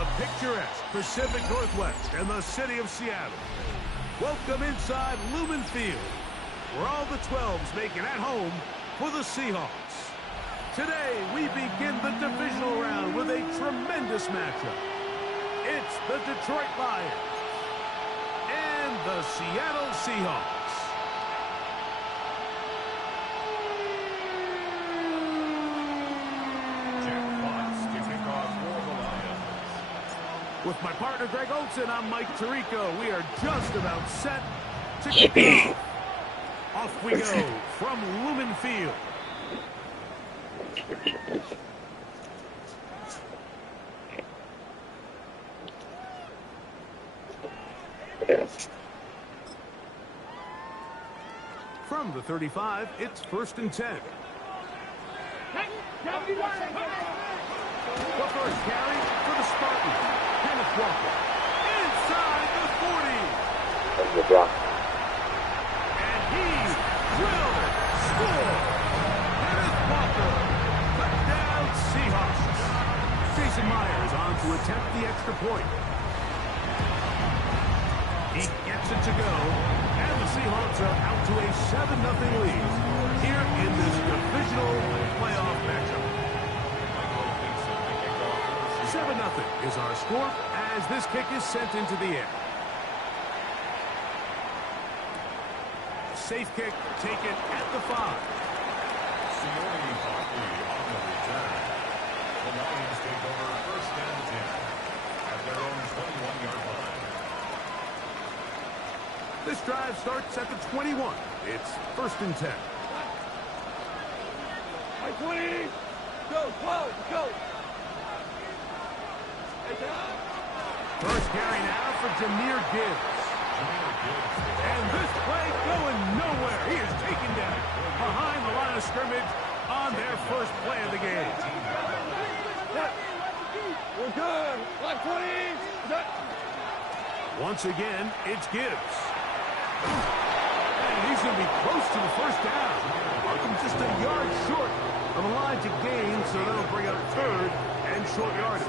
the picturesque Pacific Northwest and the city of Seattle. Welcome inside Lumen Field, where all the 12s make it at home for the Seahawks. Today, we begin the divisional round with a tremendous matchup. It's the Detroit Lions and the Seattle Seahawks. With my partner, Greg Olson, I'm Mike Tirico. We are just about set to kick off. Off we go from Lumen Field. From the 35, it's 1st and 10. The first carry for the Spartans. Kenneth Walker inside the 40. And he will score. Kenneth Walker. Touchdown Seahawks. Jason Myers on to attempt the extra point. He gets it to go. And the Seahawks are out to a 7-0 lead here in this divisional playoff matchup. 7-0 is our score as this kick is sent into the air. Safe kick taken at the 5. Sione Buckley on the return. The Lions take over 1st and 10 at their own 21-yard line. This drive starts at the 21. It's 1st and 10. 20. Go, go. First carry now for Jahmyr Gibbs. And this play going nowhere. He is taken down behind the line of scrimmage on their first play of the game. We're good. Like 20. Once again, it's Gibbs. And he's going to be close to the first down. Markham just a yard short of a line to gain, so that'll bring up 3rd and short yardage.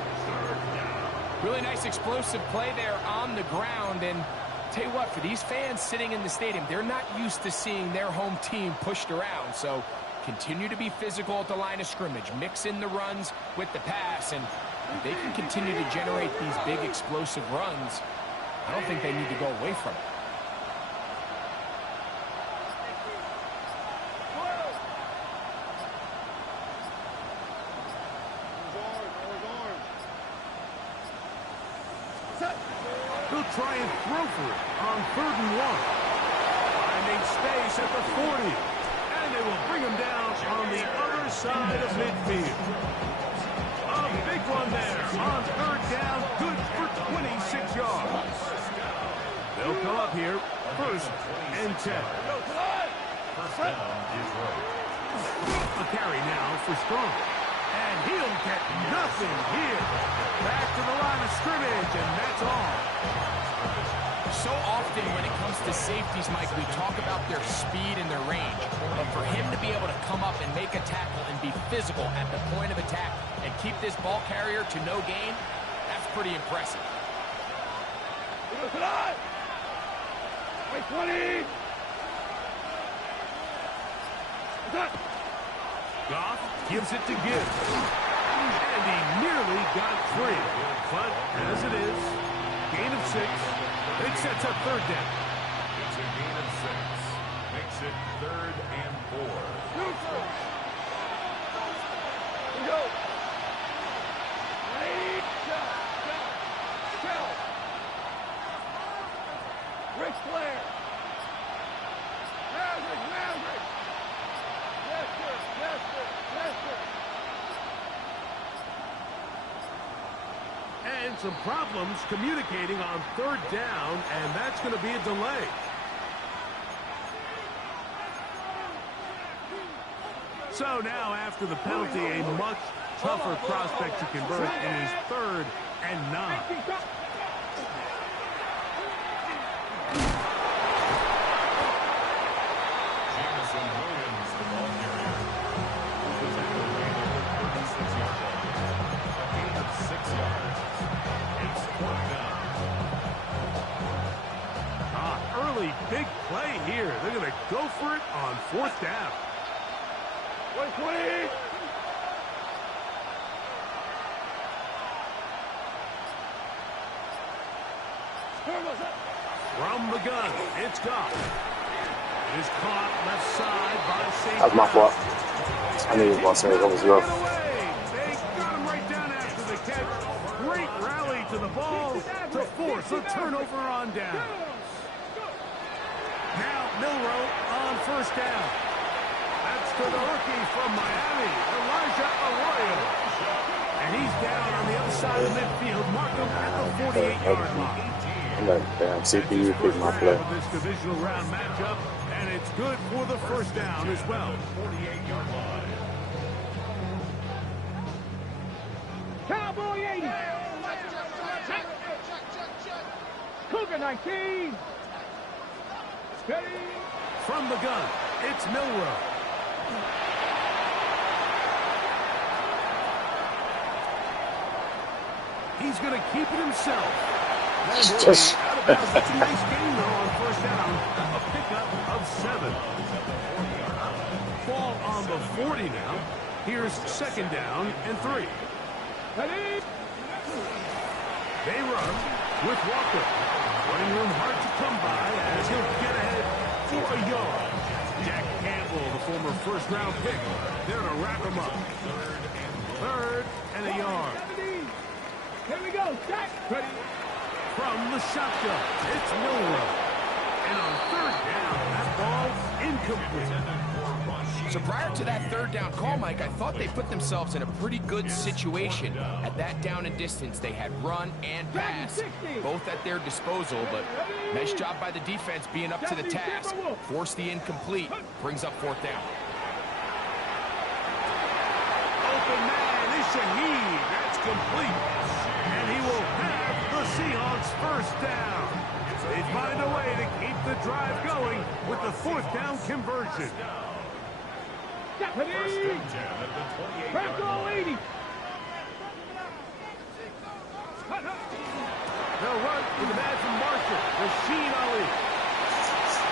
Really nice explosive play there on the ground. And tell you what, for these fans sitting in the stadium, they're not used to seeing their home team pushed around. So continue to be physical at the line of scrimmage. Mix in the runs with the pass. And if they can continue to generate these big explosive runs, I don't think they need to go away from it. Try and throw for it on 3rd and 1. Finding space at the 40. And they will bring him down on the other side of midfield. A big one there on 3rd down. Good for 26 yards. They'll come up here 1st and 10. A carry now for Strong. And he'll get nothing here. Back to the line of scrimmage, and that's all. So often when it comes to safeties, Mike, we talk about their speed and their range. But for him to be able to come up and make a tackle and be physical at the point of attack and keep this ball carrier to no gain, that's pretty impressive. 20. Goff gives it to Gibbs. And he nearly got 3. But as it is, gain of 6. It sets up 3rd down. It's a gain of 6. Makes it 3rd and 4. Go. Rick Flair. Maverick. Yes, sir. And some problems communicating on 3rd down, and that's going to be a delay. So now, after the penalty, a much tougher prospect to convert. It is 3rd and 9. go for it on 4th down. 20. From the gun, it's Goff. It is caught left side by St. That was my fault. I knew he was going to say that was rough. They got him right down after the catch. Great rally to the ball to force a turnover on downs. Now Milroe on 1st down. That's to the rookie from Miami, Elijah Arroyo. And he's down on the other side of midfield. Mark him at the 48-yard line. I'm like, damn, CPU picked my play. This divisional round matchup, and it's good for the 1st down as well. 48-yard line. Cowboy 80. Cougar 19. Steady. From the gun, it's Milroe. He's going to keep it himself. Just Out of bounds. It's a nice game, though, on 1st down. A pickup of 7. Ball on the 40 now. Here's 2nd down and 3. Ready. They run with Walker. Running room hard to come by as he'll get ahead for a yard. Jack Campbell, the former 1st-round pick, there to wrap him up. 3rd and a yard. Here we go. Jack. Ready. From the shotgun, it's Milroe. And on 3rd down, that ball incomplete. So prior to that 3rd down call, Mike, I thought they put themselves in a pretty good situation. At that down and distance, they had run and pass, both at their disposal, but nice job by the defense being up to the task. Force the incomplete, brings up 4th down. Open man is Shaheed. That's complete. And he will have the Seahawks 1st down. They find a way to keep the drive going with the 4th down conversion. First and 10 at the 28-yard Franco line. 80. They'll run with the man from Marshall, Rashid Ali.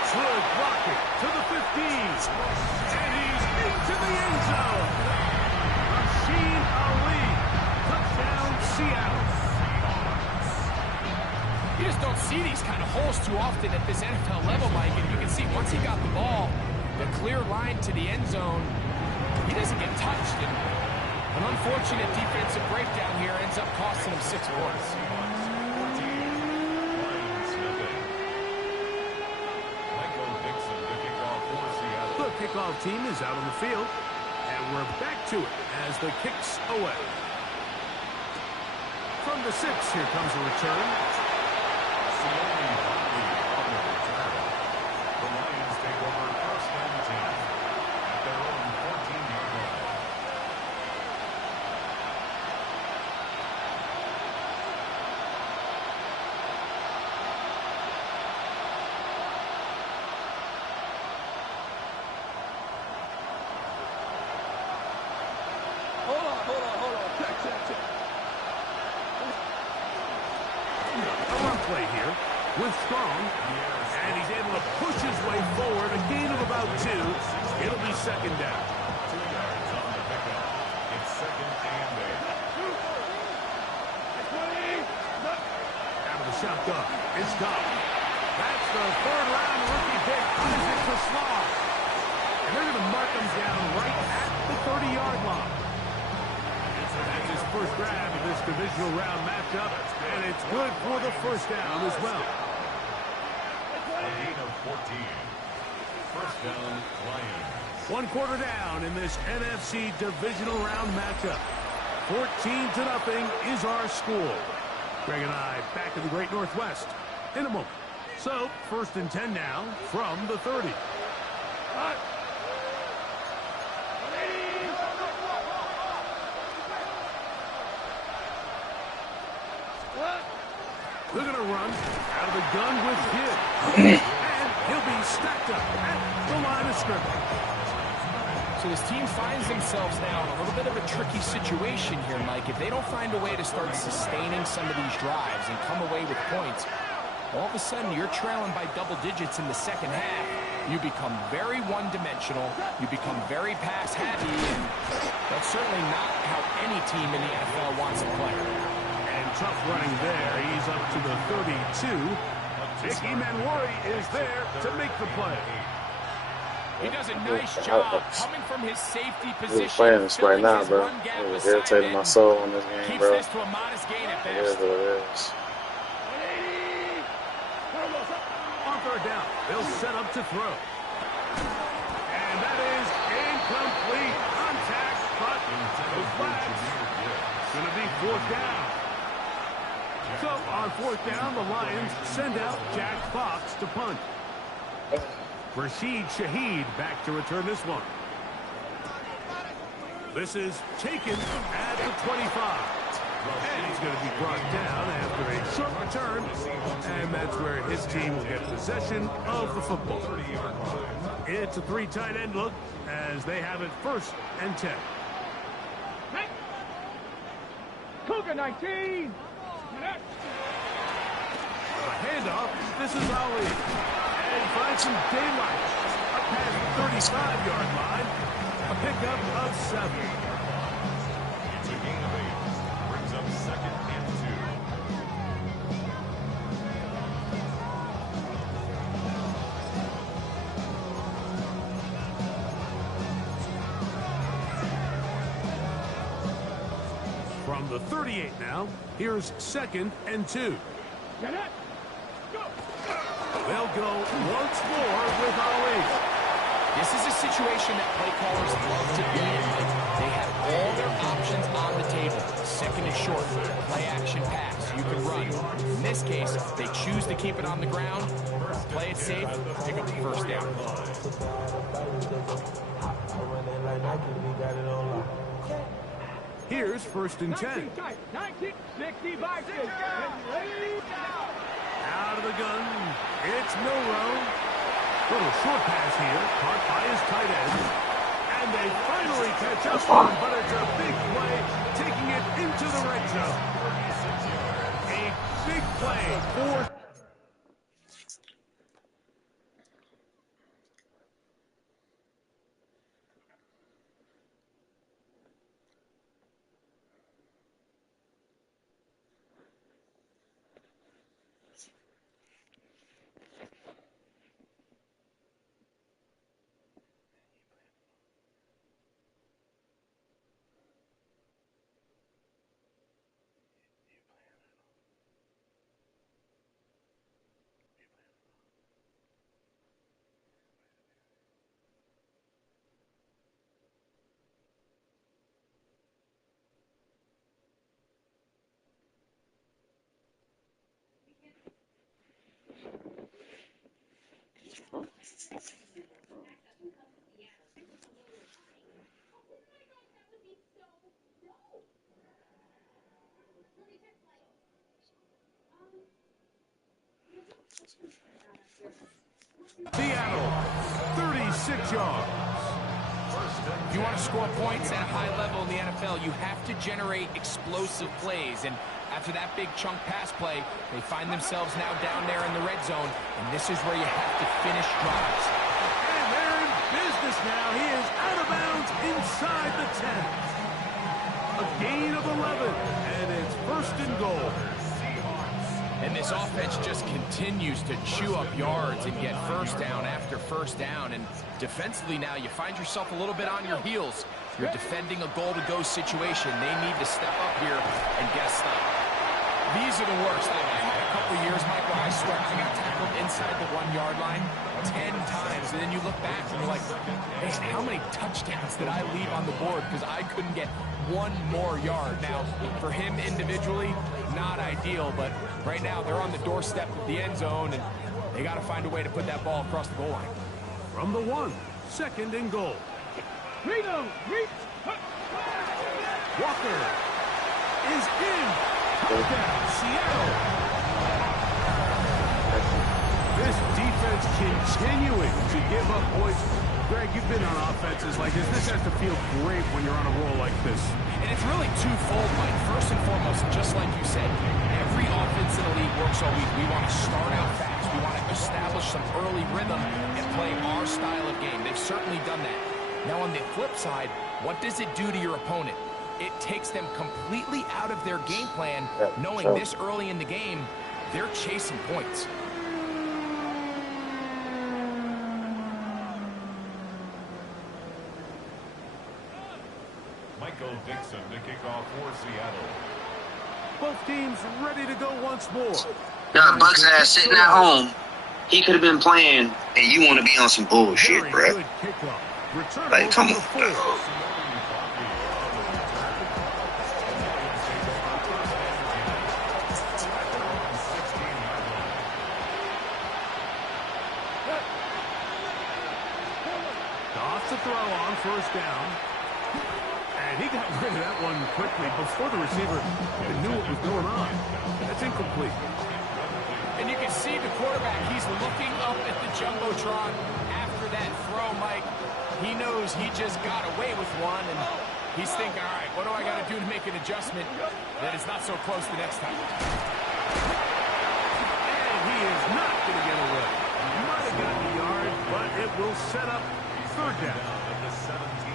Good blocking to the 15. And he's into the end zone. Rashid Ali. Touchdown, Seattle. You just don't see these kind of holes too often at this NFL level, Mike. And you can see once he got the ball, the clear line to the end zone, he doesn't get touched. And an unfortunate defensive breakdown here ends up costing him 6 points. The kickoff team is out on the field, and we're back to it as the kick's away. From the 6, here comes a return. The Lions take over 1st and 10 at their own 14-yard line. Hold on. Check. A run play here with Strong, and he's able to push his way forward, a gain of about 2. It'll be 2nd down. 2 yards on the pickup. It's 2nd and 8. Out of the shotgun, it's Goff. That's the 3rd-round rookie pick, Isaac Pascal. And they're going to mark him down right at the 30-yard line. That's his 1st grab of this divisional round matchup, and it's good for the 1st down as well. A gain of 14. 1st down, Lions. 1 quarter down in this NFC divisional round matchup. 14-0 is our score. Greg and I back in the Great Northwest in a moment. So, 1st and 10 now from the 30. They're going to run out of the gun with Gibb. And he'll be stacked up at the line of scrimmage. So this team finds themselves now in a little bit of a tricky situation here, Mike. If they don't find a way to start sustaining some of these drives and come away with points, all of a sudden you're trailing by double digits in the 2nd half. You become very one-dimensional. You become very pass-happy, and that's certainly not how any team in the NFL wants to play. And tough running there. He's up to the 32. Mickey Manwari is there to make the play. He does a nice job coming from his safety position. I'm playing this right now, bro. It's irritating my soul on this game, keeps bro. this to a modest gain at It is best. what it is. On third down, they'll set up to throw. And that is incomplete. Contact, but no flags. It's going to be fourth down. So on fourth down, the Lions send out Jack Fox to punt. Rashid Shaheed back to return this one. This is taken at the 25. And he's going to be brought down after a short return. And that's where his team will get possession of the football. It's a three tight end look as they have it 1st and 10. Cougar 19. A handoff. This is Ali. And finds some daylight. Up past the 35-yard line. A pickup of 7. It's a gain of 8. Brings up 2nd and 2. From the 38 now, here's 2nd and 2. Get it. Go. They'll go once more with Ali. This is a situation that play callers love to be in. They have all their options on the table. 2nd and short, play action pass. You can run. In this case, they choose to keep it on the ground, play it safe, pick up the 1st down. Here's 1st and 10. 19, 60 by 6. Out of the gun, it's Milrow. Little short pass here, caught by his tight end. And they finally catch up on him, but it's a big play, taking it into the red zone. A big play for... Seattle, 36 yards. If you want to score points at a high level in the NFL, you have to generate explosive plays. And after that big chunk pass play, they find themselves now down there in the red zone. And this is where you have to finish drives. And they're in business now. He is out of bounds inside the 10. A gain of 11. And it's 1st and goal. And this offense just continues to chew up yards and get 1st down after 1st down. And defensively now, you find yourself a little bit on your heels. You're defending a goal-to-go situation. They need to step up here and get a stop. These are the worst. I had a couple of years, Mike, where I swear I got tackled inside the 1-yard line 10 times. And then you look back and you're like, man, how many touchdowns did I leave on the board because I couldn't get one more yard? Now, for him individually, not ideal, but right now they're on the doorstep of the end zone, and they got to find a way to put that ball across the goal line. From the 1, 2nd and goal. Walker is in. Touchdown, Seattle. This defense continuing to give up points. Greg, you've been on offenses like this. This has to feel great when you're on a roll like this. And it's really twofold, Mike. First and foremost, just like you said, every offense in the league works all week. We want to start out fast. We want to establish some early rhythm and play our style of game. They've certainly done that. Now on the flip side, what does it do to your opponent? It takes them completely out of their game plan, knowing this early in the game, they're chasing points. Dixon to kick off for Seattle. Both teams ready to go once more. Now, Buck's ass sitting at home. He could have been playing, and you want to be on some bullshit, bro. Like, come on, bro. Off to throw on first down. And he got rid of that one quickly before the receiver knew what was going on. That's incomplete. And you can see the quarterback, he's looking up at the Jumbotron after that throw, Mike. He knows he just got away with one, and he's thinking, all right, what do I got to do to make an adjustment that is not so close the next time? And he is not going to get away. He might have gotten a yard, but it will set up third down.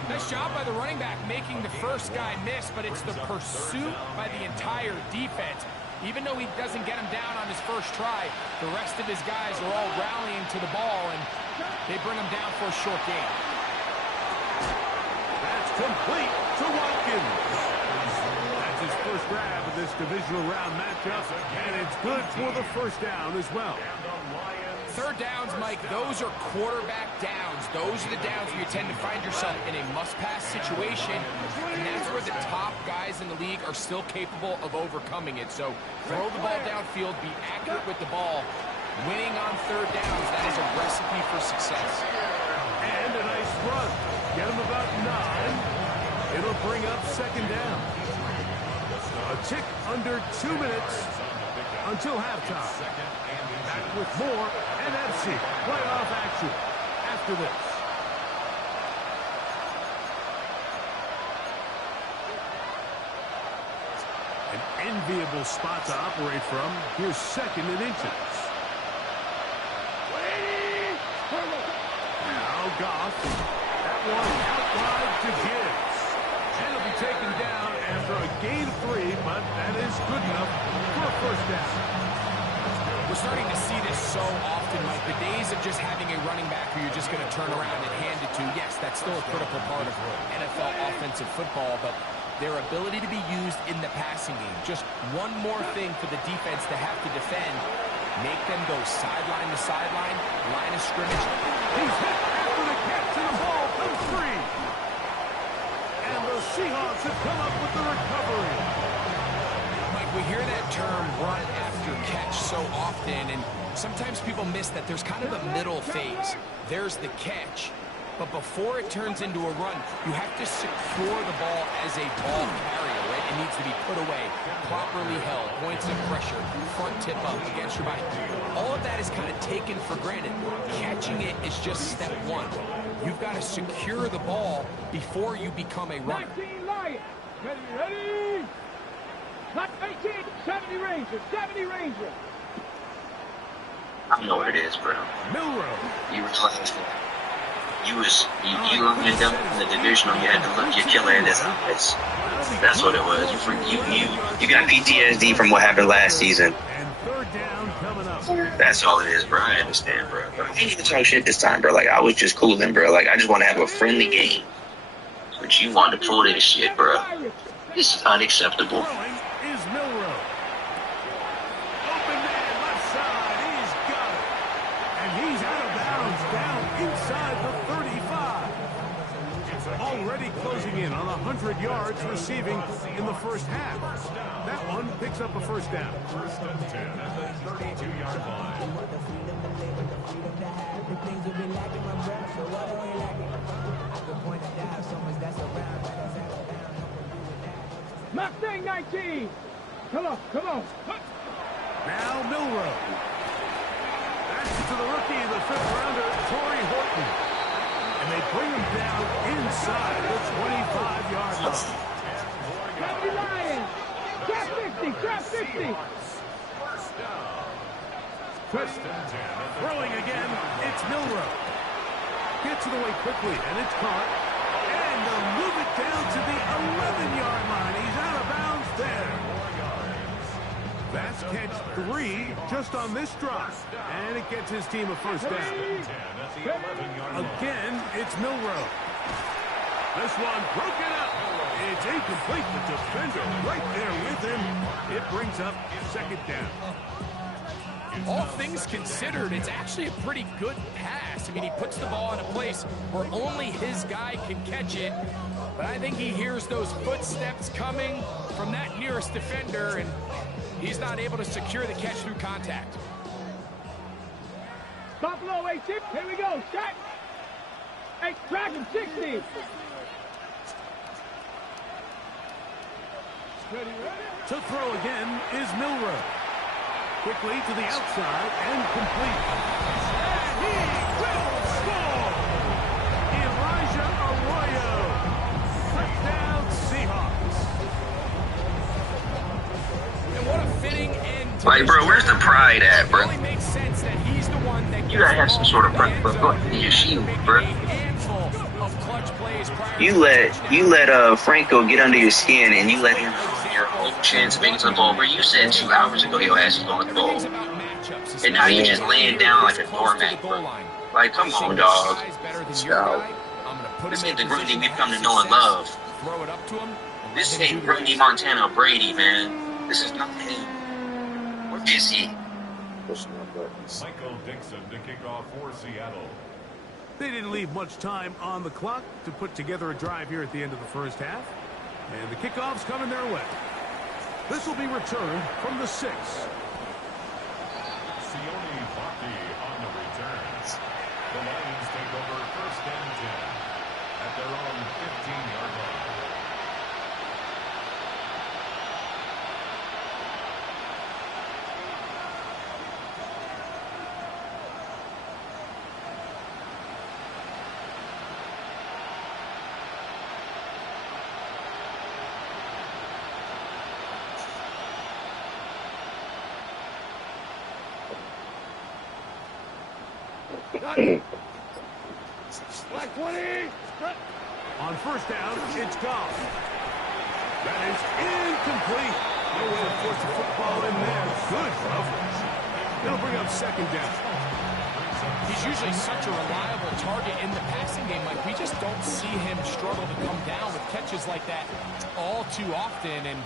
Nice job by the running back making the first guy miss, but it's the pursuit by the entire defense. Even though he doesn't get him down on his first try, the rest of his guys are all rallying to the ball, and they bring him down for a short gain. That's complete to Watkins. That's his first grab of this divisional round matchup, and it's good for the first down as well. Third downs, Mike, those are quarterback downs. Those are the downs where you tend to find yourself in a must-pass situation, and that's where the top guys in the league are still capable of overcoming it. So throw the ball downfield, be accurate with the ball. Winning on third downs, that is a recipe for success. And a nice run. Get him about 9. It'll bring up second down. A tick under 2 minutes until halftime. Back with more NFC playoff action after this. An enviable spot to operate from. Here's second and inches. Now Goff. That one out wide to Gibbs. And it'll be taken down after a gain of 3, but that is good enough for a first down. We're starting to see this so often, Mike. The days of just having a running back who you're just going to turn around and hand it to, yes, that's still a critical part of NFL offensive football, but their ability to be used in the passing game. Just one more thing for the defense to have to defend. Make them go sideline to sideline, line of scrimmage. He's hit after the catch, and the ball comes free. And the Seahawks have come up with the recovery. Mike, we hear that term run after catch so often, and sometimes people miss that there's kind of a middle phase. There's the catch, but before it turns into a run, you have to secure the ball as a ball carrier, right? It needs to be put away, properly held, points of pressure, front tip up against your body. All of that is kind of taken for granted. Catching it is just step one. You've got to secure the ball before you become a runner. 19 Lions. Ready? Not 18, 70 Rangers, 70 Rangers. I know what it is, bro. Milrow. You realize that you looking at them in the divisional, you had to look your killer in his eyes. That's what it was. You got PTSD from what happened last season. And third down coming up. That's all it is, bro. I understand, bro. I ain't even talk shit this time, bro. Like, I was just cooling, bro. Like, I just want to have a friendly game. But you want to pull this shit, bro. This is unacceptable. Throwing is Milrow. Open man, left side. He's got it. And he's out of bounds down inside the 35. Already closing in on 100 yards receiving in the first half. That one picks up a first down. First and 10 at the 32-yard line. Mustang 19. Come on. Now Milrow. That's to the rookie, the fifth-rounder, Torrey Horton. And they bring him down inside the 25-yard line. 70 Lions. Trap 50. First and 10. Throwing again, it's Milrow. Gets it away quickly, and it's caught. And they'll move it down to the 11-yard line. He's out of bounds there. That's catch 3 just on this drive. And it gets his team a first down. Again, it's Milrow. This one broken up. It's incomplete. The defender right there with him. It brings up second down. All things considered, it's actually a pretty good pass. I mean, he puts the ball in a place where only his guy can catch it. But I think he hears those footsteps coming from that nearest defender, and he's not able to secure the catch through contact. Buffalo 18. Here we go. Set. Hey, track him 60. Ready. To throw again is Milrow. Quickly to the outside and complete. And he will score! Elijah Arroyo. Touchdown Seahawks. And what a fitting end to Like, bro, where's the pride at, bro? It only makes sense that he's the one that You gotta have some sort of pride, bro. Go ahead and use you, bro. You let Franco get under your skin, and you let him your whole chance of making to the ball. Bro, you said 2 hours ago your ass was going to the ball, and now you just laying down like a doormat, bro. Like, come on, dog. This ain't the Grundy we've come to know and love. This ain't Grundy, Montana, Brady, man. This is not him. Where is he? Michael Dixon to kick off for Seattle. They didn't leave much time on the clock to put together a drive here at the end of the first half. And the kickoff's coming their way. This will be returned from the 6. Sione Vaki on the return. The Lions take over first and 10 at their own 15-yard line. Black 20. On first down, it's gone. That is incomplete. No way to force the football in there. Good coverage. They'll bring up second down. He's usually such a reliable target in the passing game. Like, we just don't see him struggle to come down with catches like that all too often. And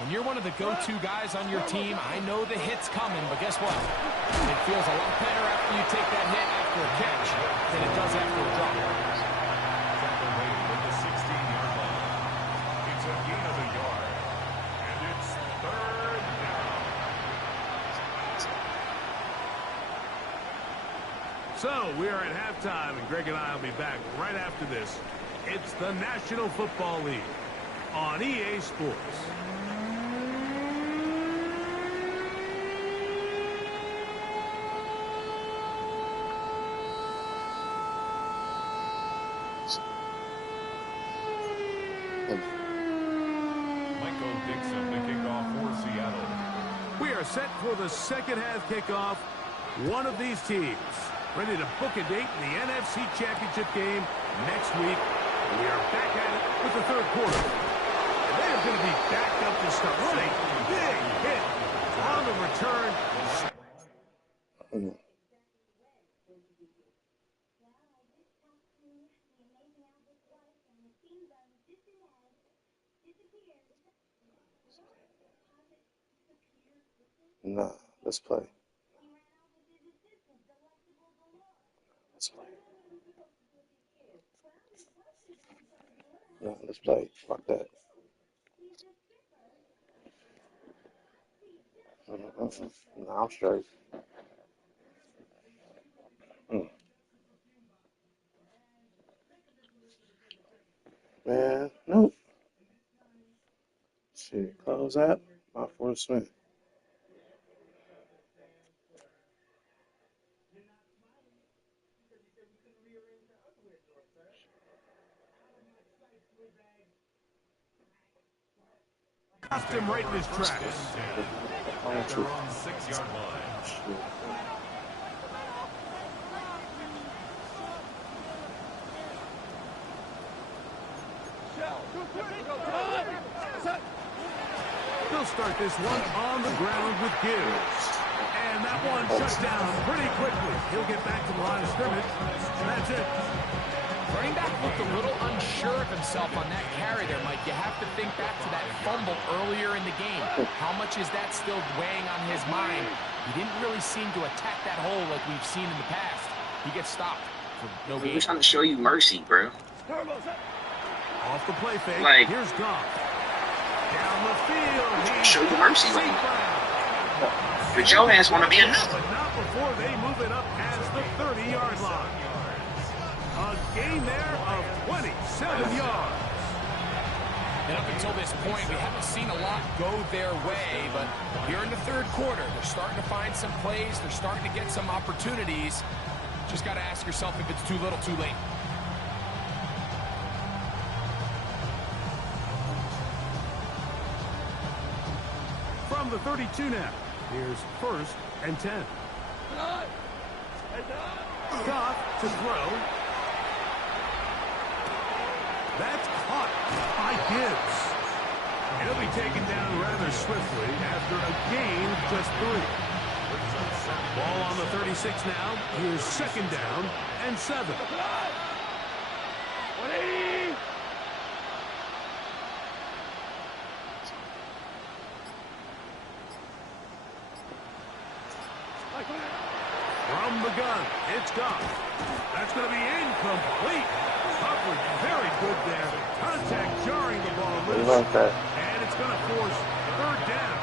when you're one of the go-to guys on your team, I know the hit's coming, but guess what? It feels a lot better after you take that hit after a catch than it does after a drop. Tackle made at the 16-yard line. It's a gain of a yard, and it's third down. So we are at halftime, and Greg and I will be back right after this. It's the National Football League on EA Sports. Michael Dixon to kick off for Seattle. We are set for the second half kickoff. One of these teams ready to book a date in the NFC Championship game next week. We are back at it with the third quarter. And they are going to be backed up to start. What a big hit on the return. Nah, let's play. Let's play. Nah, let's play. Fuck that. Nah, I'm straight. Man, nope. Shit, close that. My first swing. Stopped him right in his tracks. At their own 6-yard line. They'll start this one on the ground with Gibbs. And that one shut down pretty quickly. He'll get back to the line of scrimmage. That's it. Running back looked a little unsure of himself on that carry there, Mike. You have to think back to that fumble earlier in the game. How much is that still weighing on his mind? He didn't really seem to attack that hole like we've seen in the past. He gets stopped for no gain. We're trying to show you mercy, bro. Off the play fake. Like, here's Goff. Down the field. Show you mercy, like. But your ass want to be another. But not before they move it up past the 30-yard line. A gain there of 27 yards. And up until this point, we haven't seen a lot go their way, but here in the third quarter, they're starting to find some plays. They're starting to get some opportunities. Just got to ask yourself if it's too little, too late. From the 32 now, here's 1st and 10. Goff to throw. That's caught by Gibbs. He'll be taken down rather swiftly after a gain of just 3. Ball on the 36 now. Here's 2nd down and 7. 180. From the gun, it's Goff. That's going to be incomplete. Coverage very good there. Contact jarring the ball loose. And it's going to force 3rd down.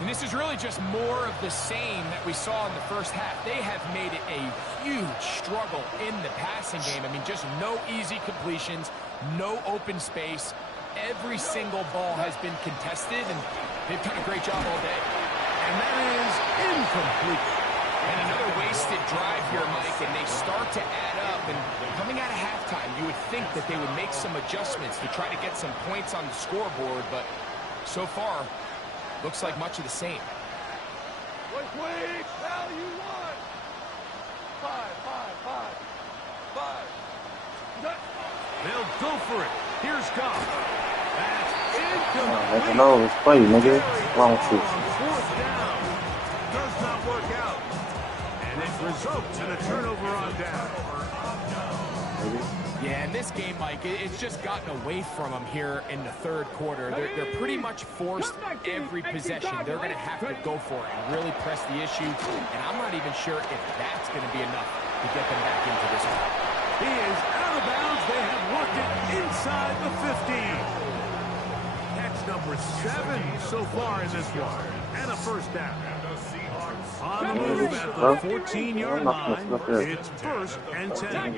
And this is really just more of the same that we saw in the first half. They have made it a huge struggle in the passing game. I mean, just no easy completions, no open space. Every single ball has been contested, and they've done a great job all day. And that is incomplete. And another wasted drive here, Mike, and they start to add up. And coming out of halftime, you would think that they would make some adjustments to try to get some points on the scoreboard, but so far, looks like much of the same. Wait, now you won. 5. They'll go for it. Here's Goff. That's Make a incomplete. nose play, nigga. What's wrong with you? 4th down. Does not work out. And it results in a turnover on down. Yeah, in this game, Mike, it's just gotten away from them here in the third quarter. They're pretty much forced every possession. They're going to have to go for it and really press the issue. And I'm not even sure if that's going to be enough to get them back into this one. He is out of bounds. They have worked it inside the 15. Catch number 7 so far in this one. And a 1st down. On the move at the 14-yard line, it's 1st and 10.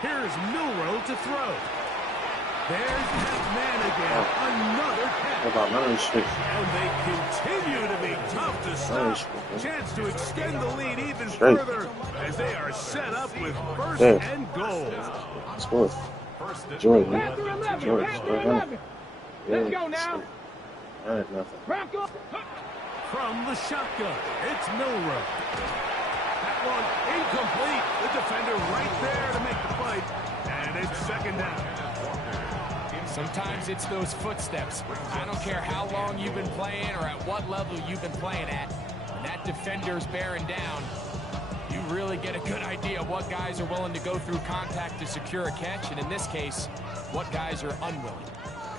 Here's Milrow to throw. There's that man again. Another catch. And they continue to be tough to stop. Chance to extend the lead even further as they are set up with 1st and goal. Score. Jordan. Let's go now. Nothing. From the shotgun, it's Milrow. That one incomplete. The defender right there to make the fight. And it's 2nd down. Sometimes it's those footsteps. I don't care how long you've been playing or at what level you've been playing at. When that defender's bearing down, you really get a good idea of what guys are willing to go through contact to secure a catch, and in this case, what guys are unwilling.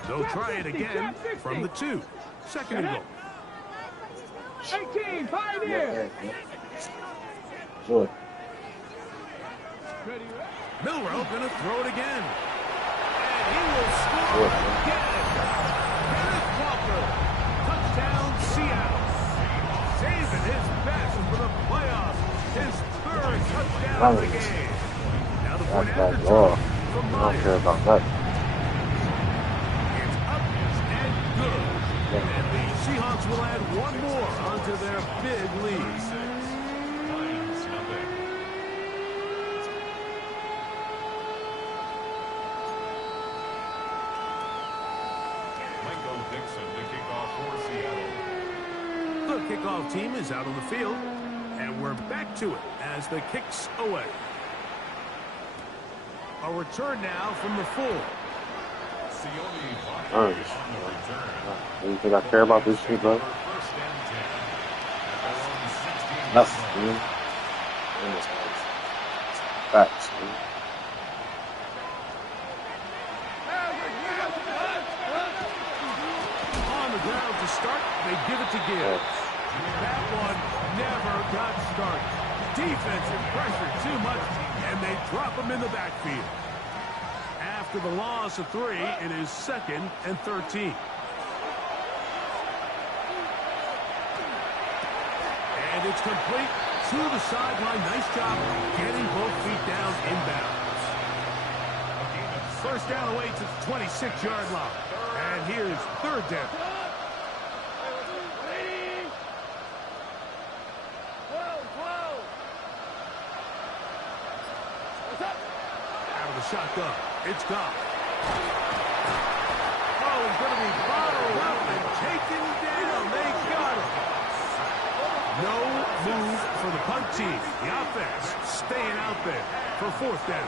They'll try it again from the 2. 2nd and goal. 18, Pioneer. Jordan. Milrow gonna throw it again. And he will score again. Kenneth Walker. Touchdown, Seattle. Saving his best for the playoffs. His 3rd touchdown of the game. Now the point after turn from Myers. I don't care about that. It's up and good. And the Seahawks will add one more onto their big lead. The kickoff team is out on the field, and we're back to it as the kick's away. A return now from the 4. You think I care about this shit, bro? Nothing, dude. Facts, dude. On the ground to start, they give it to Gibbs. That one never got started. Defensive pressure too much, and they drop him in the backfield. After the loss of 3, it is 2nd and 13. And it's complete to the sideline. Nice job getting both feet down inbounds. First down away to the 26-yard line. And here's 3rd down. Out of the shotgun. It's gone. Oh, he's going to be followed up and taken down. They got him. No move for the punt team. The offense staying out there for 4th down.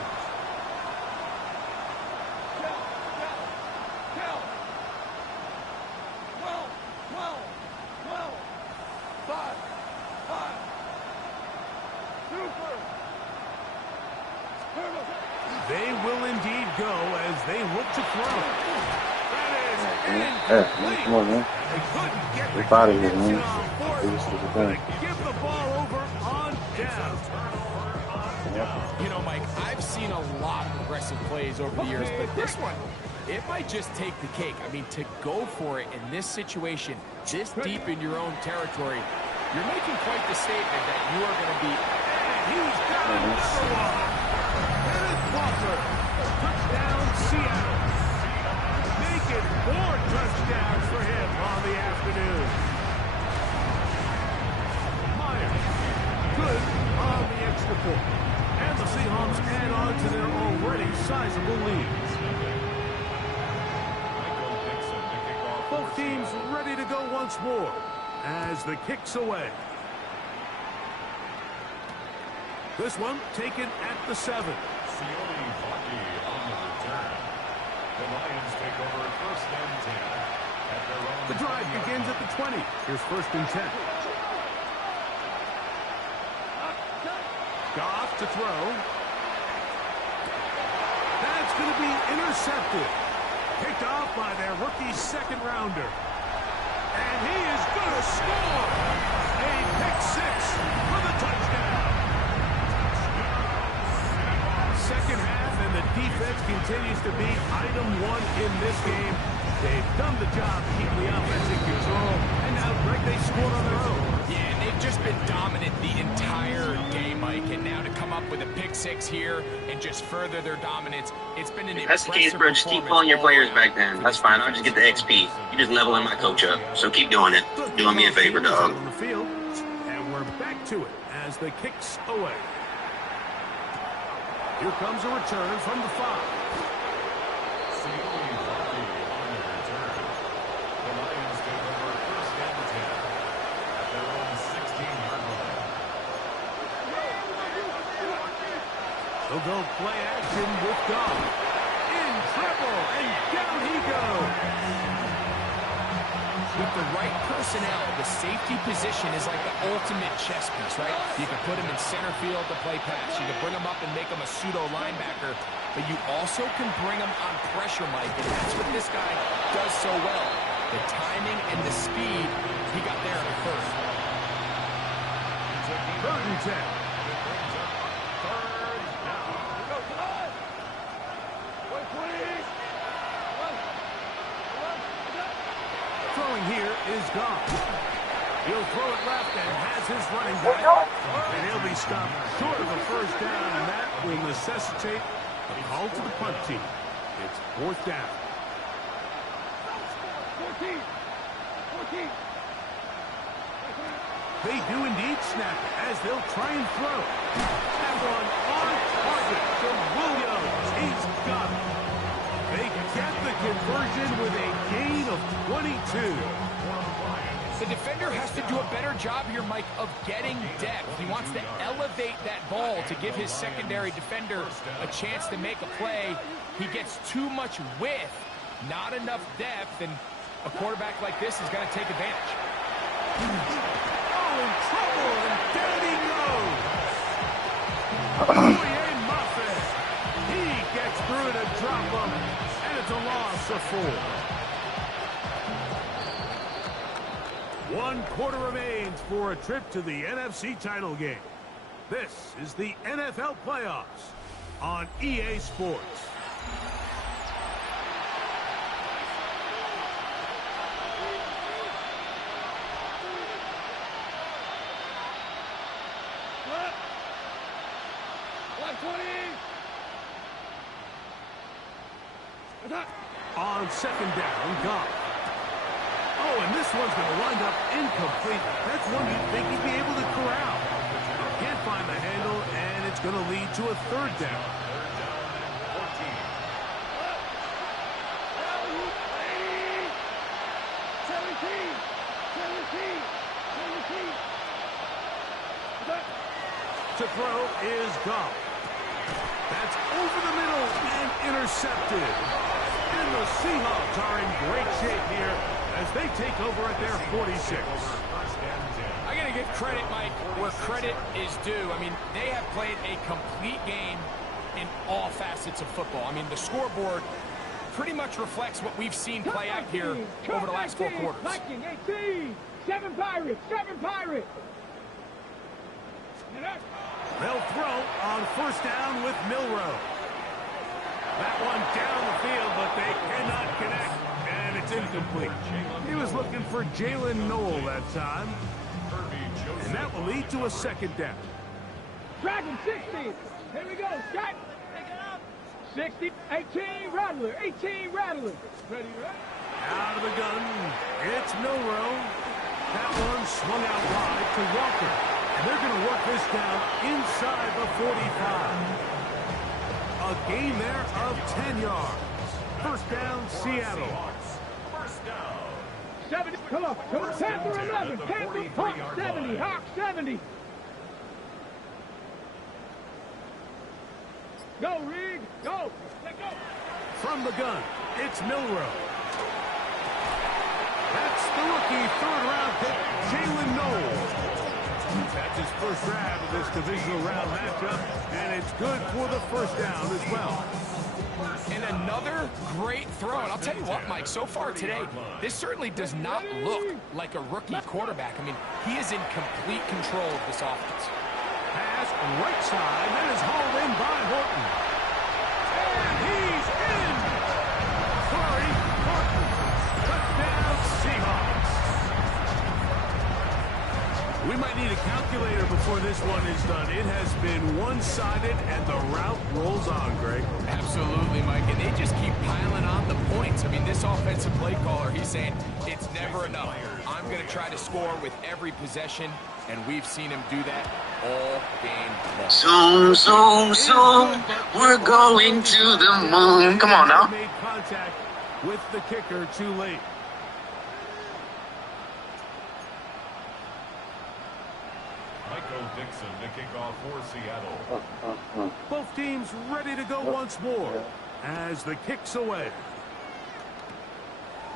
They will indeed go as they look to throw. That is incomplete. Come on, man. They couldn't get the Get out of here, connection man. on 4th. Gonna give the ball over on down. You know, Mike, I've seen a lot of aggressive plays over the years, but this one, it might just take the cake. I mean, to go for it in this situation, this deep in your own territory, you're making quite the statement that you are going to be... And he's got another one. Kenneth Walker. Touchdown, Seattle. Making 4 touchdowns for him on the afternoon. Myers. Good on the extra point. And the Seahawks add on to their already sizable leads. Both teams ready to go once more as the kick's away. This one taken at the 7. The drive begins at the 20. Here's 1st and 10. Goff to throw. That's going to be intercepted. Picked off by their rookie 2nd rounder. And he is going to score. A pick 6 for the touchdown. 2nd half, and the defense continues to be item 1 in this game. They've done the job keeping the offense in control, and now, Greg, they scored on their own. Yeah, and they've just been dominant the entire game, Mike, and now to come up with a pick 6 here and just further their dominance, it's been an If that's the case, bro, just keep calling your players back then. That's fine. I'll just get the XP. You just leveling my coach up. So keep doing it. Doing me a favor, dog. On the field, and we're back to it as the kick's away. Here comes a return from the 5. They'll go play action with Goff. In trouble, and down he goes. With the right personnel, the safety position is like the ultimate chess piece, right? You can put him in center field to play pass. You can bring him up and make him a pseudo linebacker, but you also can bring him on pressure, Mike, and that's what this guy does so well. The timing and the speed, he got there in the 1st. 3rd and 10. Throwing here is Goff. He'll throw it left and has his running back. And he'll be stopped short of a 1st down, and that will necessitate a call to the punt team. It's 4th down. 14. They do indeed snap it as they'll try and throw. That one on target to Williams. He's got it. They get the conversion with a gain of 22. The defender has to do a better job here, Mike, of getting depth. He wants to elevate that ball to give his secondary defender a chance to make a play. He gets too much width, not enough depth, and a quarterback like this is going to take advantage. Oh, in trouble, and down he goes. Muffin. He gets through to drop him, and it's a loss of 4. 1 quarter remains for a trip to the NFC title game. This is the NFL playoffs on EA Sports. On second down, Goff. Oh, and this one's going to wind up incomplete. That's one you'd think he'd be able to corral. Can't find the handle, and it's going to lead to a 3rd down. To throw is Goff. That's over the middle and intercepted. And the Seahawks are in great shape here as they take over at their 46. I got to give credit, Mike, where credit is due. I mean, they have played a complete game in all facets of football. I mean, the scoreboard pretty much reflects what we've seen play out here over the last 4 quarters. 18, 7 Pirates, 7 Pirates. They'll throw on 1st down with Milroe. That one down the field, but they cannot connect, and it's incomplete. He was looking for Jalen Noel that time, and that will lead to a 2nd down. Dragon 60. Here we go. Shot. 60, 18, Rattler, 18, Rattler. Ready, Out of the gun, it's Milroe. That one swung out wide to Walker. And they're going to work this down inside the 45. A gain there of 10 yards. 1st down, Seattle. 70, come on, Panther 11, Panther, Hawk 70, Hawk 70. Go, Reed, go, let go. From the gun, it's Milroe. That's the rookie 3rd-round pick, Jalen Noel. That's his first grab of this divisional round matchup, and it's good for the 1st down as well. And another great throw. And I'll tell you what, Mike, so far today, this certainly does not look like a rookie quarterback. I mean, he is in complete control of this offense. Pass right side, that is hauled in by Horton. And he's in! Curry, Horton, touchdown Seahawks. We might need a calculator before this one is done. It has been one-sided, and the route rolls on, Greg. Absolutely, Mike, and they just keep piling on the points. I mean, this offensive play caller, he's saying it's never enough. I'm going to try to score with every possession, and we've seen him do that all game long. Zoom, zoom, zoom, we're going to the moon. Come on now. Made contact with the kicker too late. Dixon to kick off for Seattle. Both teams ready to go once more as the kick's away.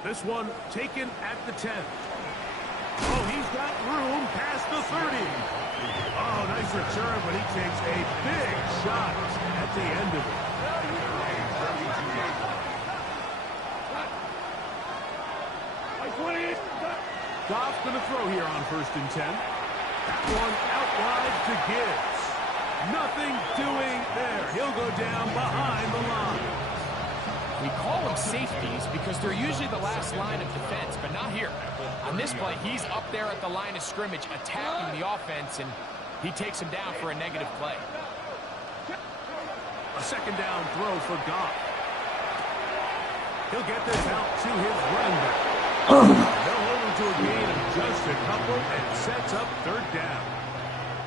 This one taken at the 10. Oh, he's got room past the 30. Oh, nice return, but he takes a big shot at the end of it. Goff going to throw here on 1st and 10. That one out wide to Gibbs. Nothing doing there. He'll go down behind the line. We call them safeties because they're usually the last line of defense, but not here. On this play, he's up there at the line of scrimmage attacking the offense, and he takes him down for a negative play. A 2nd down throw for Goff. He'll get this out to his running back. They'll hold him to a gain of just a couple and sets up 3rd down.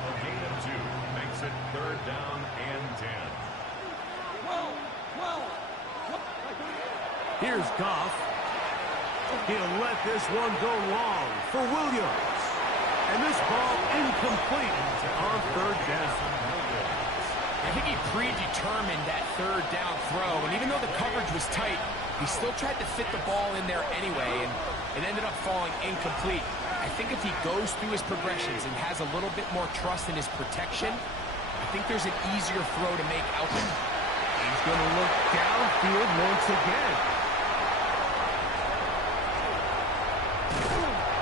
A gain of 2 makes it 3rd down and 10. Here's Goff. He'll let this one go long for Williams. And this ball incomplete on third down. I think he predetermined that third down throw, and even though the coverage was tight, he still tried to fit the ball in there anyway, and it ended up falling incomplete. I think if he goes through his progressions and has a little bit more trust in his protection, I think there's an easier throw to make out there. He's going to look downfield once again.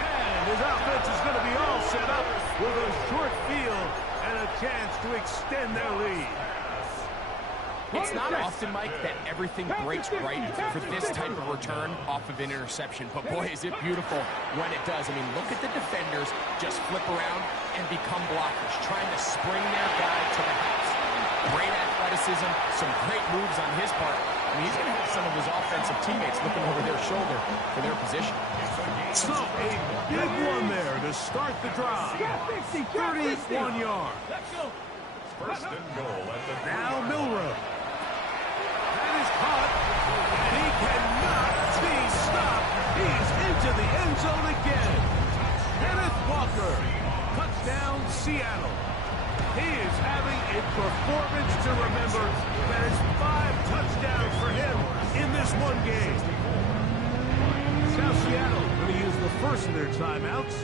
And his offense is going to be all set up with a short field and a chance to extend their lead. It's not often, Mike, that everything breaks right for this type of return off of an interception. But, boy, is it beautiful when it does. I mean, look at the defenders just flip around and become blockers, trying to spring their guy to the house. Great athleticism, some great moves on his part. I mean, he's going to have some of his offensive teammates looking over their shoulder for their position. So, a big one there to start the drive. 31 yards. First and goal at the Now Milrow. That is caught, and he cannot be stopped. He's into the end zone again. Kenneth Walker, touchdown Seattle. He is having a performance to remember. That is 5 touchdowns for him in this one game. Now Seattle going to use the first of their timeouts,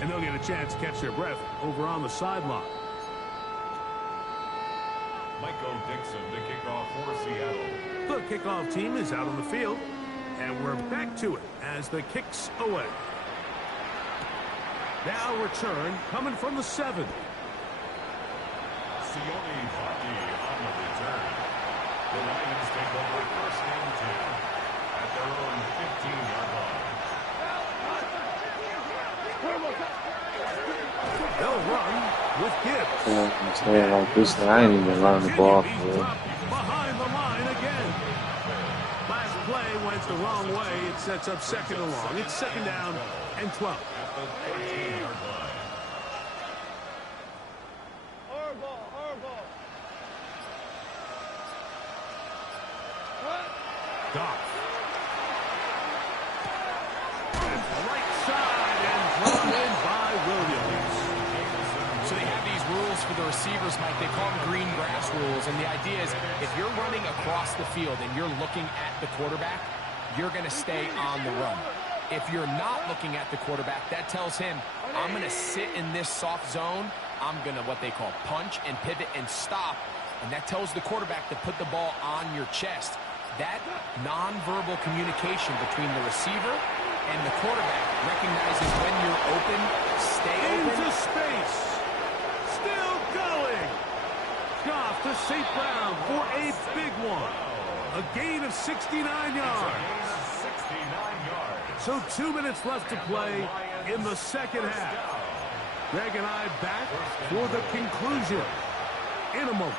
and they'll get a chance to catch their breath over on the sideline. Michael Dixon to kick off for Seattle. The kickoff team is out on the field, and we're back to it as the kicks away. Now return coming from the 7. Sione Vaki on the return. The Lions take over first and 10 at their own 15-yard line. They'll run with Gibbs. I'm saying like this, I ain't even running the ball for real. Behind the line again. Last play went the wrong way. It sets up second and long. It's second down and 12. At the 13-yard line. Goff. Right side and drawn in by Williams. So they have these rules for the receivers, Mike. They call them green grass rules. And the idea is if you're running across the field and you're looking at the quarterback, you're going to stay on the run. If you're not looking at the quarterback, that tells him, I'm going to sit in this soft zone. I'm going to what they call punch and pivot and stop. And that tells the quarterback to put the ball on your chest. That nonverbal communication between the receiver and the quarterback recognizes when you're open, stay open. Into space. Still going. Goff to St. Brown for a big one. A gain of 69 yards. 69 yards. So 2 minutes left to play in the second half. Greg and I back for the conclusion in a moment.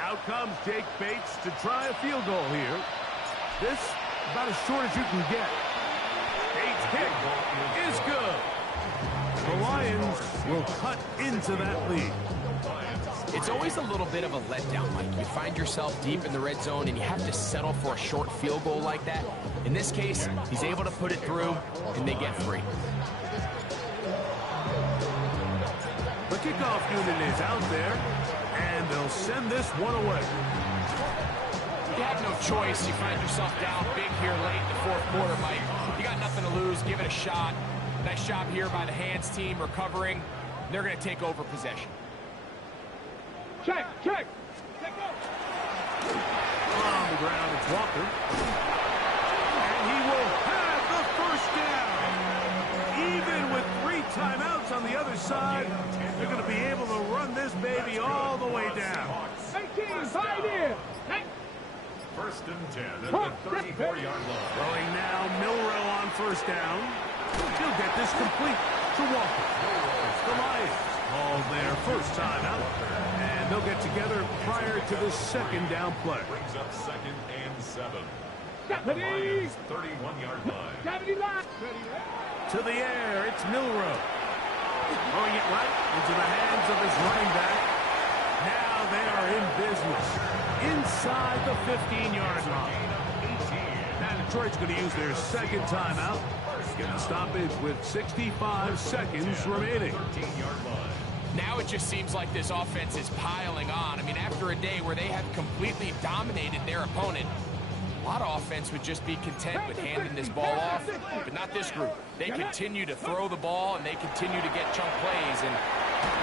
Out comes Jake Bates to try a field goal here. This about as short as you can get. Bates' kick is good. The Lions will cut into that lead. It's always a little bit of a letdown, Mike. You find yourself deep in the red zone and you have to settle for a short field goal like that. In this case, he's able to put it through and they get free. The kickoff unit is out there, and they'll send this one away. You have no choice. You find yourself down big here late in the fourth quarter, Mike. You got nothing to lose. Give it a shot. Nice job here by the hands team recovering. They're going to take over possession. Check. On the ground, it's Walker. And he will have the first down. Even with 3 timeouts on the other side, they're going to be able to run this baby all the way down. 18, tied in. First and 10 at the 34-yard line. Throwing now, Milrow on first down. He'll get this complete to Walker. The Lions call their first timeout, and they'll get together prior to the second down play. Brings up second and 7. The Lions 31-yard line. To the air, it's Milrow. Throwing it right into the hands of his running back. Now they are in business inside the 15-yard line. Now Detroit's going to use their second timeout. Get the stoppage with 65 seconds remaining. Now it just seems like this offense is piling on. I mean, after a day where they have completely dominated their opponent, a lot of offense would just be content with handing this ball off, but not this group. They continue to throw the ball, and they continue to get chunk plays, and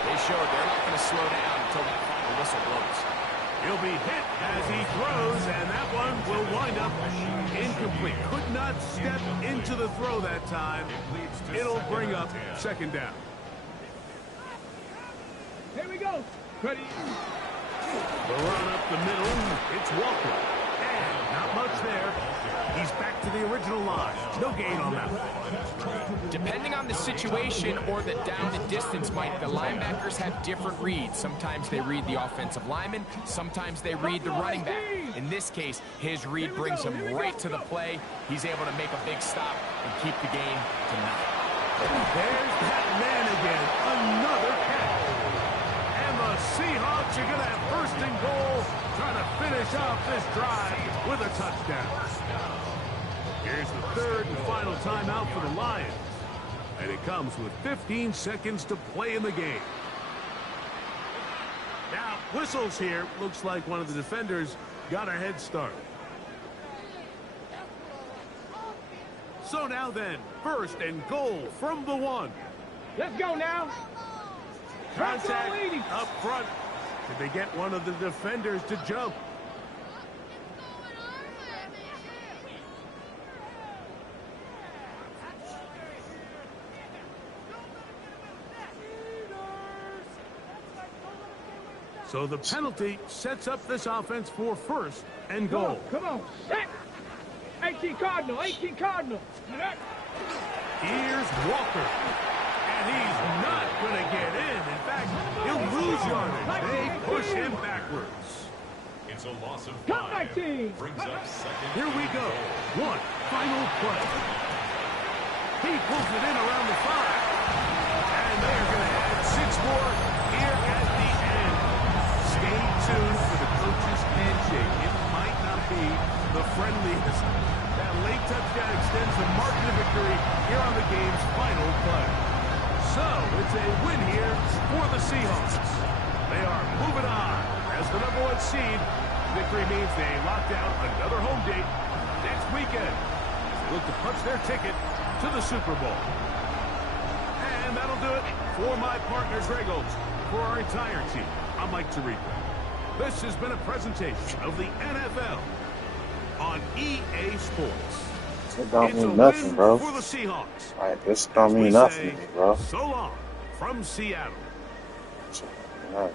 they showed they're not going to slow down until that final whistle blows. He'll be hit as he throws, and that one will wind up incomplete. Could not step into the throw that time. It'll bring up second down. Here we go. Ready. The run up the middle. It's Walker. And not much there. He's back to the original line. No gain on that one. Depending on the situation or the down and distance, Mike, the linebackers have different reads. Sometimes they read the offensive lineman. Sometimes they read the running back. In this case, his read brings him right to the play. He's able to make a big stop and keep the game to nothing. There's that man again. Another catch. And the Seahawks are going to have first and goal, trying to finish off this drive with a touchdown. Here's the third and final timeout for the Lions. And it comes with 15 seconds to play in the game. Now, whistles here. Looks like one of the defenders got a head start. So now then, first and goal from the 1. Let's go now. Contact up front. Did they get one of the defenders to jump? So the penalty sets up this offense for first and goal. Come on. Set. 18 Cardinal. 18 Cardinal. Here's Walker. And he's not going to get in. In fact, he'll lose yardage. They push him backwards. It's a loss of Come 5. back, team. Brings up second. Here we go. One final play. He pulls it in around the 5. And they're going to add 6 more here at the end. Stay tuned for the coach's handshake. It might not be the friendliest. That late touchdown extends the margin of victory here on the game's final play. So, it's a win here for the Seahawks. They are moving on as the #1 seed. Victory means they lock down another home date next weekend as they look to punch their ticket to the Super Bowl. And that'll do it for my partner, Greg Olds. For our entire team, I'm Mike Tirico. This has been a presentation of the NFL on EA Sports. It don't It's a mean nothing, win bro. for the Seahawks. Like, this don't We mean nothing say to me, bro. so long from Seattle. Alright.